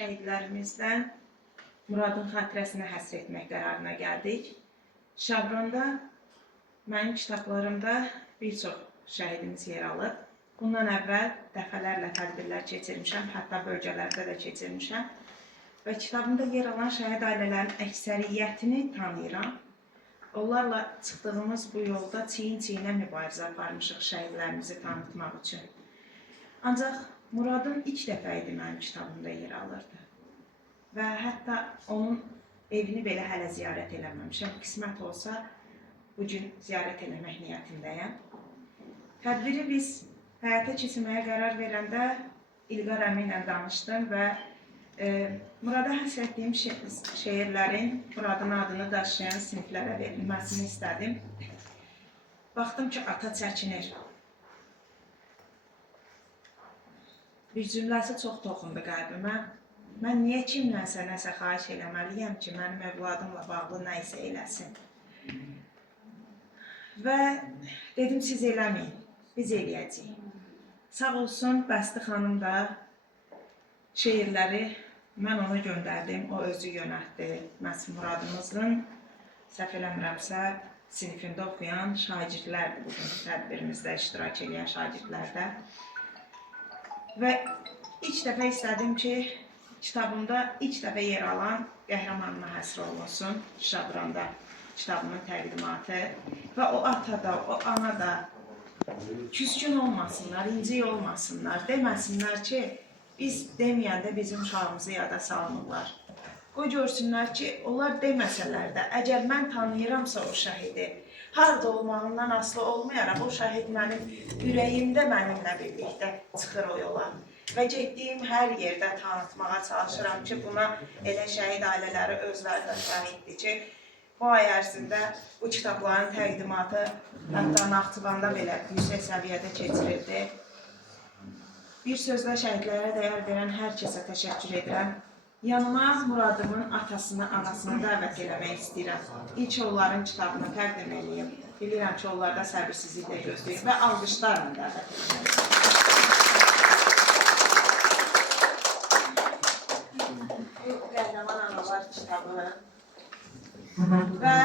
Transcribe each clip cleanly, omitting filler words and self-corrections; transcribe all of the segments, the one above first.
Şəhidlərimizdən Muradın xatirəsinə həsr etmək qərarına gəldik. Şabranda mənim kitablarımda bir çox şəhidimiz yer alır. Bundan əvvəl dəfələrlə tədbirlər keçirmişəm, hətta bölgələrdə də keçirmişəm. Və kitabımda yer alan şəhid ailələrin əksəriyyətini tanıyıram. Onlarla çıxdığımız bu yolda çiyin-çiyinə mübarizə aparmışıq şəhidlərimizi tanıtmaq üçün. Ancaq Muradın ilk dəfə idi mənim kitabımda yer alırdı. Və hətta onun evini belə hələ ziyarət eləməmişəm. Qismət olsa, bugün ziyarət eləmək niyyətindəyəm. Tədbiri biz həyata keçirməyə qərar verəndə İlqar əmi ilə danışdım və Murada həsr etdiyim şeirlərin Muradın adını daşıyan siniflərə verilməsini istədim. Baxdım ki, ata çəkinir. Bir cümləsi çox toxundu qəlbimə. Mən niyə kimlənsə nəsə xahiş eləməliyəm ki, mənim övladımla bağlı nə isə eləsin. Və dedim, siz eləməyin, biz eləyəcəyik. Sağ olsun, Bəsti xanım da şeirləri mən ona göndərdim, o özü yönəltdi. Məhz Muradımızın, səhv eləmirəmsə, sinifində oxuyan şagirdlərdir bugün tədbirimizdə iştirak edən şagirdlərdə. Və ilk dəfə istədim ki, kitabımda ilk dəfə yer alan qəhrəmanıma həsr olunsun Şabranda kitabımın təqdimatı. Və o ata da, o ana da küskün olmasınlar, incik olmasınlar, deməsinlər ki, biz deməyəndə bizim uşağımızı yada salmırlar. Qoy görsünlər ki, onlar deməsələr də, əgər mən tanıyıramsa o şəhidi, harada olmağından asılı olmayaraq, o şəhid mənim ürəyimdə mənimlə birlikdə çıxır o yola. Və getdiyim hər yerdə tanıtmağa çalışıram ki, buna elə şəhid ailələri özləri də şəhiddir ki, bu ay ərzində bu kitabların təqdimatı hətta Naxçıvanda belə yüksək səviyyədə keçirildi. Bir sözlə şəhidlərə dəyər verən hər kəsə təşəkkür edirəm. Yanıma Muradımın atasını, anasını dəvət eləmək istəyirəm. İlk onların kitabını təqdim edeyim. Bilirəm ki, onlar da səbirsizliklə gözləyir və alqışlarla dəvət edəcəm. Bu Qəhrəman Analar kitabı və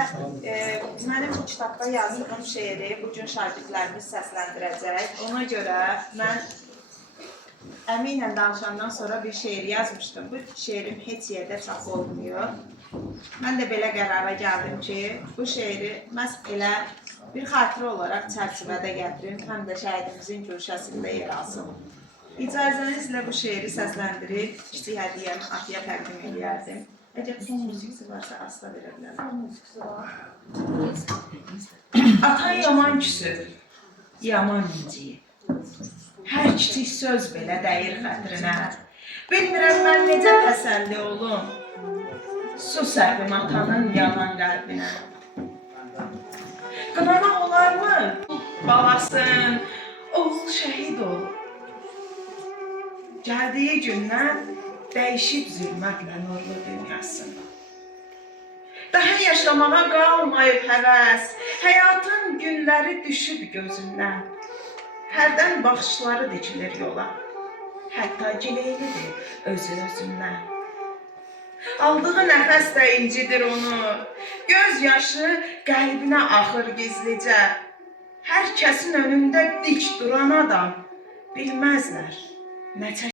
mənim bu kitabda yazdığım şeiri bugün şagirdlərimiz səsləndirəcək. Ona görə mən Əmi ilə danışandan sonra bir şeir yazmışdım. Bu şeirim heç yerdə çap olmuyor. Mən də belə qərara gəldim ki, bu şeiri məhz elə bir xatirə olaraq çərçivədə gətirim, həm də şəhidimizin güşəsində yer alsın. İcazənizlə bu şeiri səsləndirib, kiçik hədiyyəmi ataya təqdim edərdim. Əgər son musiqisi varsa, asla verə bilərəm. Son musiqisi var. Atan yaman küsür, yaman inciyib. Hər kiçik söz belə dəyir xətrinə. Bilmirəm mən necə təsəlli olum, su sərvim atanın yanan qəlbinə. Qınamaq olarmı? Balasın, oğul şəhid olub. Gəldiyi gündən dəyişib zülmətlə nurlu dünyasın. Daha yaşamağa qalmayıb həvəs, həyatın günləri düşüb gözündən. Hərdən baxışları dikilir yola, hətta gileylidir özü özündən. Aldığı nəfəs də incidir onu, göz yaşı qəlbinə axır gizlicə. Hər kəsin önündə dik duran adam bilməzlər nə çəkir.